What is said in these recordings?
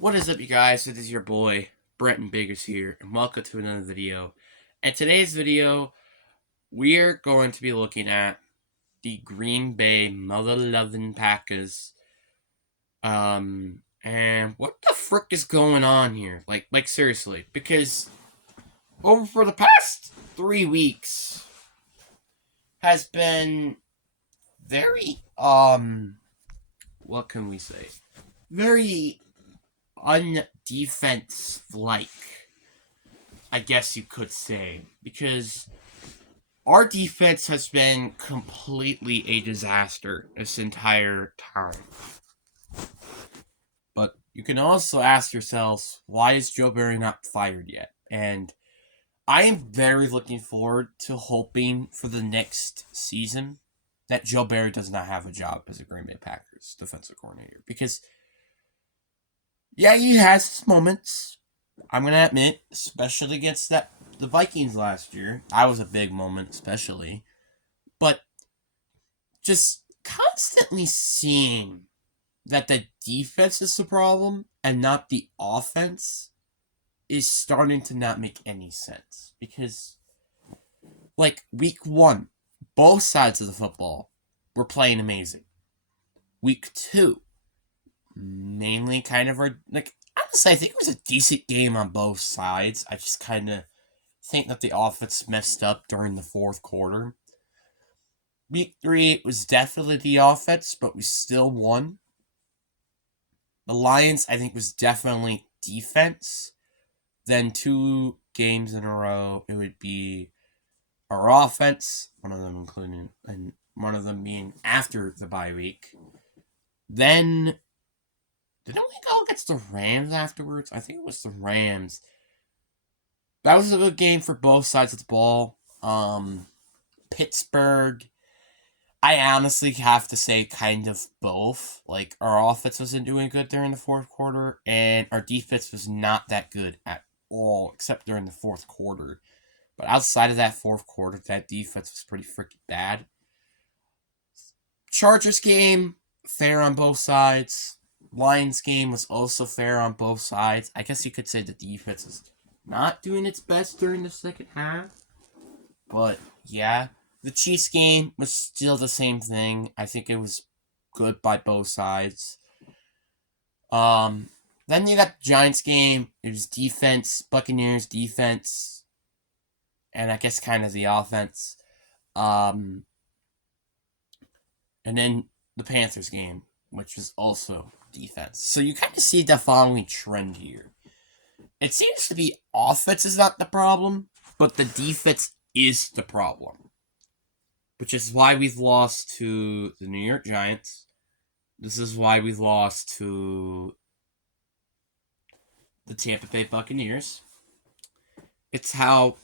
What is up, you guys? It is your boy, Brenton Biggers here, and welcome to another video. In today's video, we are going to be looking at the Green Bay Mother-Loving Packers. And what the frick is going on here? Like seriously, because over for the past 3 weeks has been very, what can we say? Very undefense-like, I guess you could say, because our defense has been completely a disaster this entire time. But you can also ask yourselves, why is Joe Barry not fired yet? And I am very looking forward to hoping for the next season that Joe Barry does not have a job as a Green Bay Packers defensive coordinator. Because, yeah, he has his moments. I'm going to admit, especially against the Vikings last year. That was a big moment, especially. But just constantly seeing that the defense is the problem and not the offense is starting to not make any sense. Because, like, week 1, both sides of the football were playing amazing. Week 2, mainly kind of honestly, I think it was a decent game on both sides. I just kind of think that the offense messed up during the fourth quarter. Week 3 was definitely the offense, but we still won. The Lions, I think, was definitely defense. Then 2 games in a row, it would be our offense, one of them including, and one of them being after the bye week. Then, didn't we go against the Rams afterwards? I think it was the Rams. That was a good game for both sides of the ball. Pittsburgh, I honestly have to say kind of both. Like, our offense wasn't doing good during the fourth quarter, and our defense was not that good at all, except during the fourth quarter. But outside of that fourth quarter, that defense was pretty freaking bad. Chargers game, fair on both sides. Lions game was also fair on both sides. I guess you could say the defense is not doing its best during the second half. But, yeah. The Chiefs game was still the same thing. I think it was good by both sides. Then you got the Giants game. It was defense, Buccaneers defense, and I guess kind of the offense. And then the Panthers game, which was also defense. So you kind of see the following trend here. It seems to be offense is not the problem, but the defense is the problem. Which is why we've lost to the New York Giants. This is why we've lost to the Tampa Bay Buccaneers. It's how,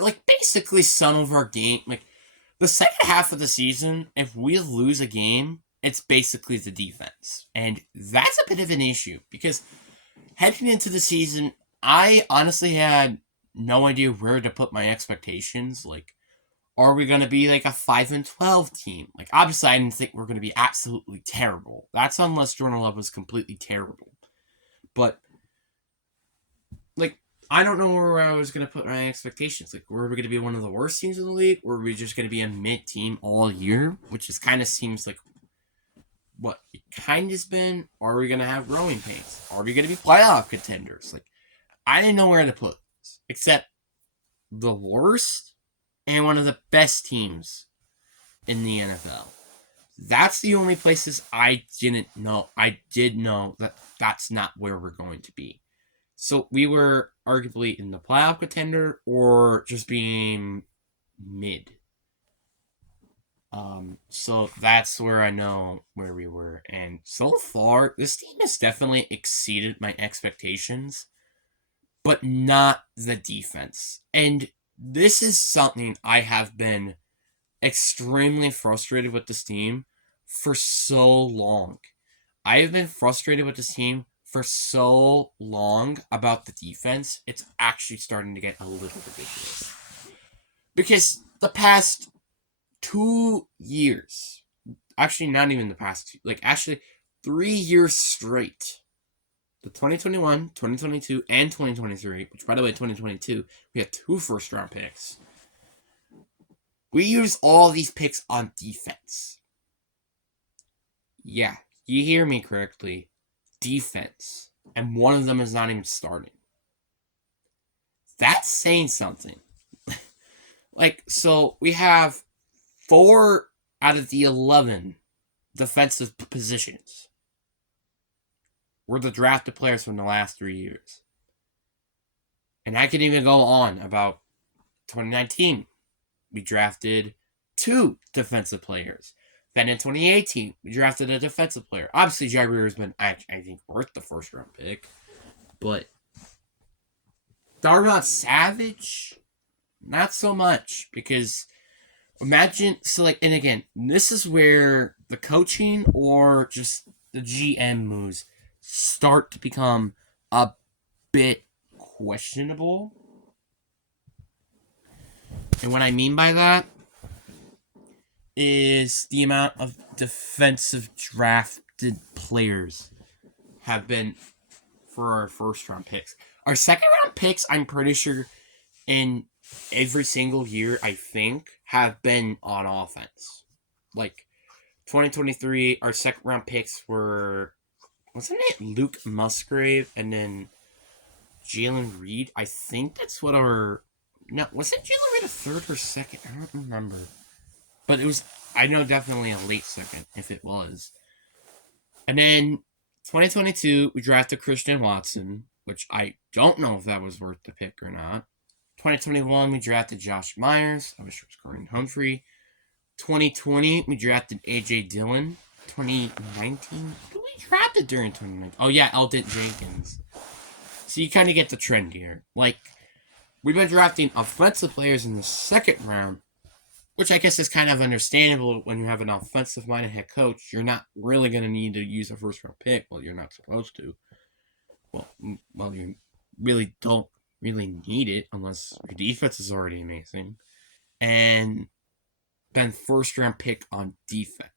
like, basically some of our game, like, the second half of the season, if we lose a game, it's basically the defense. And that's a bit of an issue because heading into the season, I honestly had no idea where to put my expectations. Like, are we going to be like a 5-12 team? Like, obviously, I didn't think we're going to be absolutely terrible. That's unless Jordan Love was completely terrible. But, like, I don't know where I was going to put my expectations. Like, were we going to be one of the worst teams in the league? Or were we just going to be a mid team all year? Which is kind of seems like what it kind of been. Or are we going to have growing pains? Are we going to be playoff contenders? Like, I didn't know where to put this. Except the worst and one of the best teams in the NFL. That's the only places I didn't know. I did know that that's not where we're going to be. So we were arguably in the playoff contender or just being mid. So that's where I know where we were. And so far, this team has definitely exceeded my expectations, but not the defense. And this is something I have been extremely frustrated with this team for so long. I have been frustrated with this team for so long about the defense. It's actually starting to get a little ridiculous. Because the past 2 years, actually not even the past 2, like actually 3 years straight, the 2021, 2022, and 2023, which, by the way, 2022, we had 2 first-round picks. We used all these picks on defense. Yeah, you hear me correctly. Defense. And one of them is not even starting. That's saying something. So we have 4 out of the 11 defensive positions were the drafted players from the last 3 years. And I can even go on about 2019. We drafted 2 defensive players. Then in 2018, we drafted a defensive player. Obviously, Jair has been, I think, worth the first round pick. But Darnell Savage, not so much. Because imagine, and again, this is where the coaching or just the GM moves start to become a bit questionable. And what I mean by that is the amount of defensive drafted players have been for our first round picks. Our second round picks, I'm pretty sure, in every single year, I think, have been on offense. 2023, our second round picks were, wasn't it Luke Musgrave and then Jalen Reed? I think that's what our, no, was it Jalen Reed a third or second? I don't remember. But it was, I know, definitely a late second, if it was. And then 2022, we drafted Christian Watson, which I don't know if that was worth the pick or not. 2021, we drafted Josh Myers. I wish it was Gordon Humphrey. 2020, we drafted A.J. Dillon. 2019, who we drafted during 2019? Oh, yeah, Elton Jenkins. So you kind of get the trend here. We've been drafting offensive players in the second round, which I guess is kind of understandable when you have an offensive-minded head coach. You're not really going to need to use a first-round pick. Well, you're not supposed to. Well, you really don't really need it unless your defense is already amazing. And then first-round pick on defense.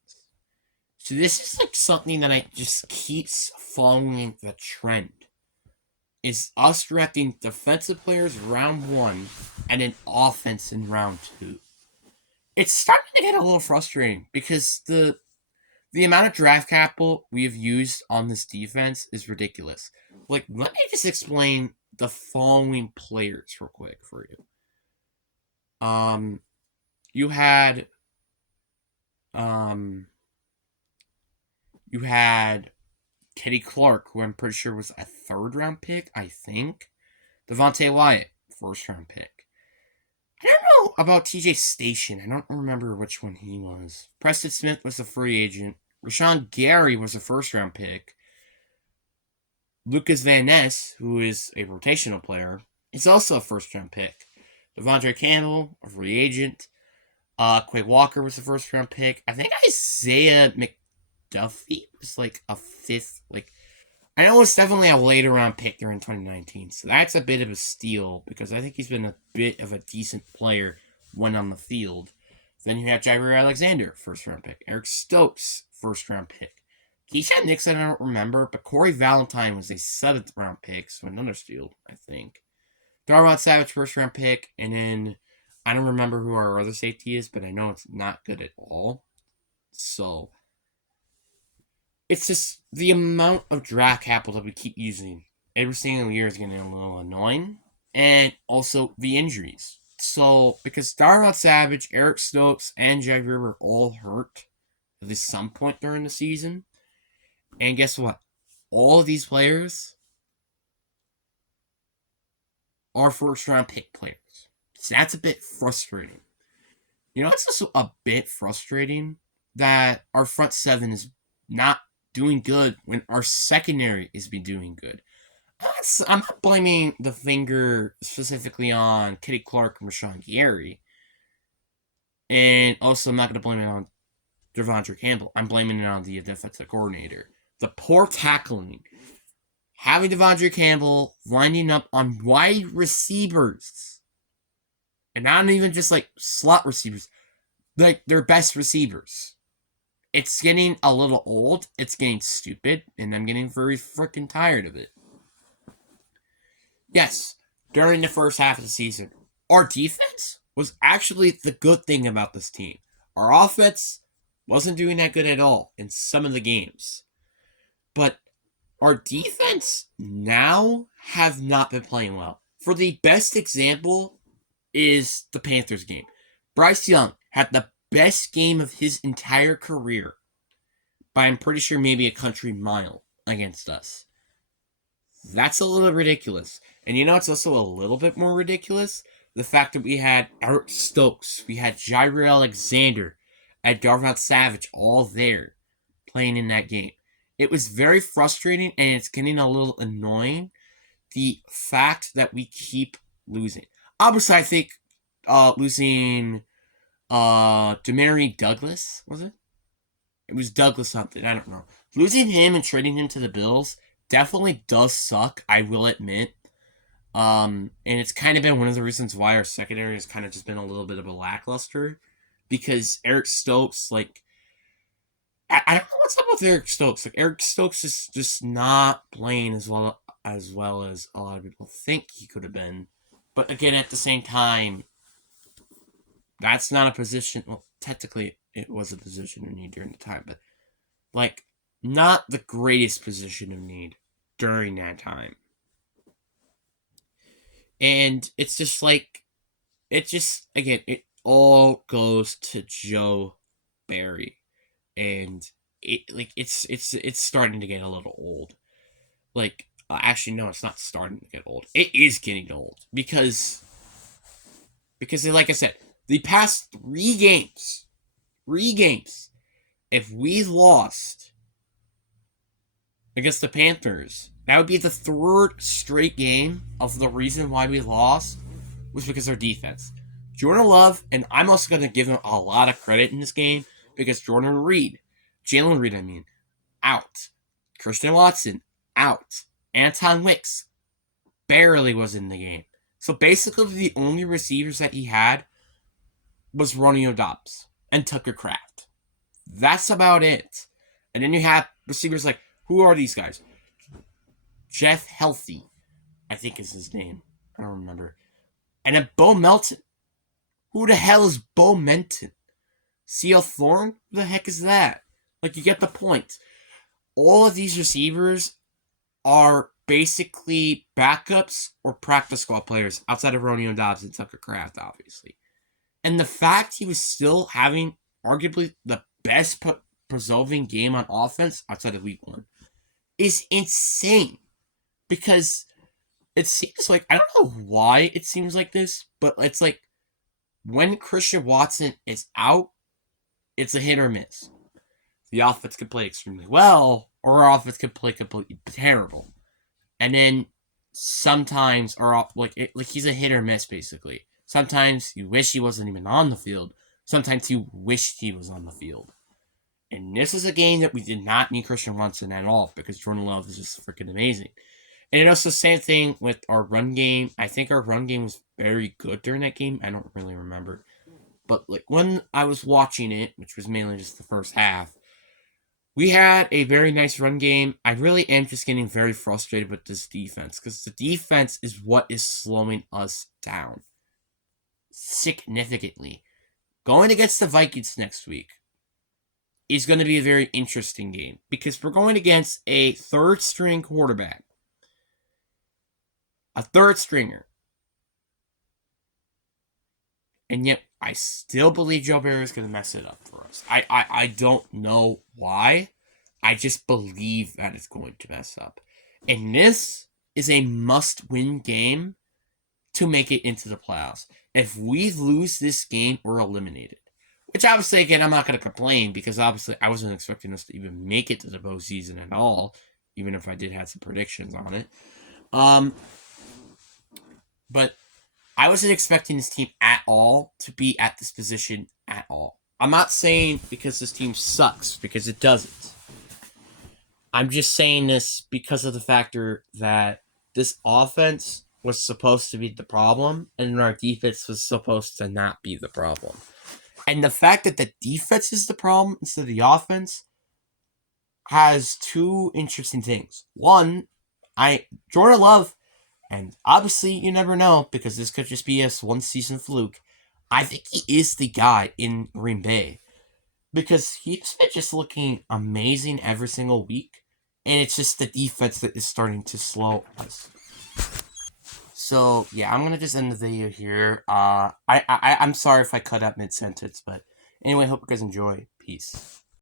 So this is something that I just keeps following the trend. Is us drafting defensive players round 1 and then offense in round 2. It's starting to get a little frustrating because the amount of draft capital we have used on this defense is ridiculous. Let me just explain the following players real quick for you. You had Kenny Clark, who I'm pretty sure was a 3rd round pick, I think. Devontae Wyatt, 1st round pick. I don't know about TJ Station. I don't remember which one he was. Preston Smith was a free agent. Rashawn Gary was a 1st round pick. Lucas Van Ness, who is a rotational player, is also a 1st round pick. Devondre Campbell, a free agent. Quay Walker was a 1st round pick. I think Isaiah McDuffie was a 5th. I know it's definitely a later round pick during 2019, so that's a bit of a steal because I think he's been a bit of a decent player when on the field. Then you have Jair Alexander, 1st round pick. Eric Stokes, 1st round pick. Keyshawn Nixon, I don't remember, but Corey Valentine was a 7th round pick, so another steal, I think. Darnell Savage, 1st round pick, and then I don't remember who our other safety is, but I know it's not good at all. So it's just the amount of draft capital that we keep using every single year is getting a little annoying. And also the injuries. So, because Darnell Savage, Eric Stokes, and Jair were all hurt at least some point during the season. And guess what? All of these players are 1st round pick players. So that's a bit frustrating. It's also a bit frustrating that our front 7 is not doing good when our secondary is doing good. I'm not blaming the finger specifically on Kenny Clark and Rashawn Gary. And also, I'm not going to blame it on Devondre Campbell. I'm blaming it on the defensive coordinator. The poor tackling. Having Devondre Campbell winding up on wide receivers. And not even just slot receivers. Their best receivers. it's getting a little old, it's getting stupid, and I'm getting very freaking tired of it. Yes, during the first half of the season, our defense was actually the good thing about this team. Our offense wasn't doing that good at all in some of the games. But our defense now have not been playing well. For the best example is the Panthers game. Bryce Young had the best game of his entire career by, I'm pretty sure, maybe a country mile against us. That's a little ridiculous. And you know it's also a little bit more ridiculous? The fact that we had Eric Stokes, we had Jaire Alexander, and Darvon Savage all there playing in that game. It was very frustrating, and it's getting a little annoying, the fact that we keep losing. Obviously, I think losing Demary Douglas, was it? It was Douglas something, I don't know. Losing him and trading him to the Bills definitely does suck, I will admit. And it's kind of been one of the reasons why our secondary has kind of just been a little bit of a lackluster. Because Eric Stokes, like, I don't know what's up with Eric Stokes. Like, Eric Stokes is just not playing as well as a lot of people think he could have been. But again, at the same time, that's not a position. Well, technically, it was a position of need during the time, but like, not the greatest position of need during that time. And it's just like, it all goes to Joe Barry, and it's starting to get a little old. Like, actually, no, it's not starting to get old. It is getting old because like I said, the past three games, if we lost against the Panthers, that would be the third straight game of the reason why we lost was because of our defense. Jordan Love, and I'm also going to give him a lot of credit in this game because Jalen Reed, out. Christian Watson, out. Anton Wicks barely was in the game. So basically the only receivers that he had was Romeo Doubs and Tucker Kraft. That's about it. And then you have receivers like, who are these guys? Jeff Healthy, I think is his name. I don't remember. And then Bo Melton. Who the hell is Bo Melton? C.L. Thorne? Who the heck is that? Like, you get the point. All of these receivers are basically backups or practice squad players outside of Romeo Doubs and Tucker Kraft, obviously. And the fact he was still having arguably the best preserving game on offense outside of week 1 is insane. Because it seems like, I don't know why it seems like this, but it's like when Christian Watson is out, it's a hit or miss. The offense can play extremely well, or our offense can play completely terrible. And then sometimes, he's a hit or miss, basically. Sometimes you wish he wasn't even on the field. Sometimes you wish he was on the field. And this is a game that we did not need Christian Watson at all, because Jordan Love is just freaking amazing. And also, same thing with our run game. I think our run game was very good during that game. I don't really remember. But like when I was watching it, which was mainly just the first half, we had a very nice run game. I really am just getting very frustrated with this defense, because the defense is what is slowing us down significantly. Going against the Vikings next week is going to be a very interesting game, because we're going against a third-string quarterback. A third stringer. And yet, I still believe Joe Barry is going to mess it up for us. I don't know why. I just believe that it's going to mess up. And this is a must-win game to make it into the playoffs. If we lose this game, we're eliminated. Which obviously, again, I'm not going to complain, because obviously I wasn't expecting us to even make it to the postseason at all, even if I did have some predictions on it. But I wasn't expecting this team at all to be at this position at all. I'm not saying because this team sucks, because it doesn't. I'm just saying this because of the factor that this offense was supposed to be the problem, and our defense was supposed to not be the problem. And the fact that the defense is the problem instead of the offense has two interesting things. One, Jordan Love, and obviously you never know because this could just be a one season fluke. I think he is the guy in Green Bay because he's been just looking amazing every single week, and it's just the defense that is starting to slow us. So yeah, I'm gonna just end the video here. I'm sorry if I cut out mid sentence, but anyway, hope you guys enjoy. Peace.